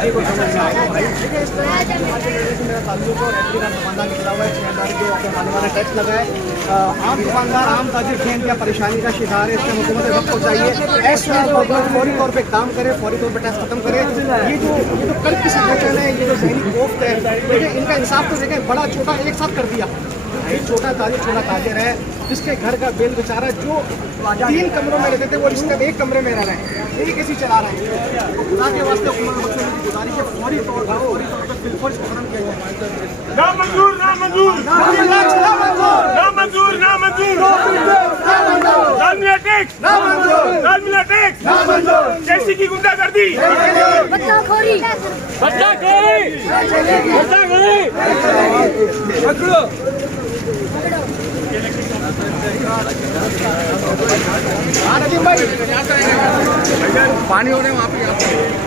सभी को समझ में आएगा भाई। देखिए इस तरह से मेरा ताल्लुक और एप्ली का दुकानदार निकला हुआ है, 6,000 के अपने खाने वाला टैक्स लगा है। आम दुकानदार आम ताजिर थे क्या परेशानी का शिकार है, इसमें हुकूमत वक्त हो चाहिए ऐसा फौरी तौर पर काम करे, फौरी तौर पर टैक्स खत्म करे। ये जो कल की सिचुएशन है, ये जो जहनी कोफ्त है, देखिए इनका इंसाफ तो देखें, बड़ा छोटा एक साथ कर दिया। एक छोटा ताजिर है जिसके घर का बिल बेचारा जो 3 कमरों में रहते थे वो इस तरह एक कमरे में रह रहे हैं, यही कैसी चला रहे हैं। तो खुदा के वास्ते हुकूमत की गुजारिश है फौरी तौर पर बिल्कुल खत्म किया जाए। नामंजूर नामंजूर नामंजूर नामंजूर लालमिया टैक्स लालमिया टैक्स जैसी की गुंडागर्दी बच्चाखोरी पानी होने वहाँ पे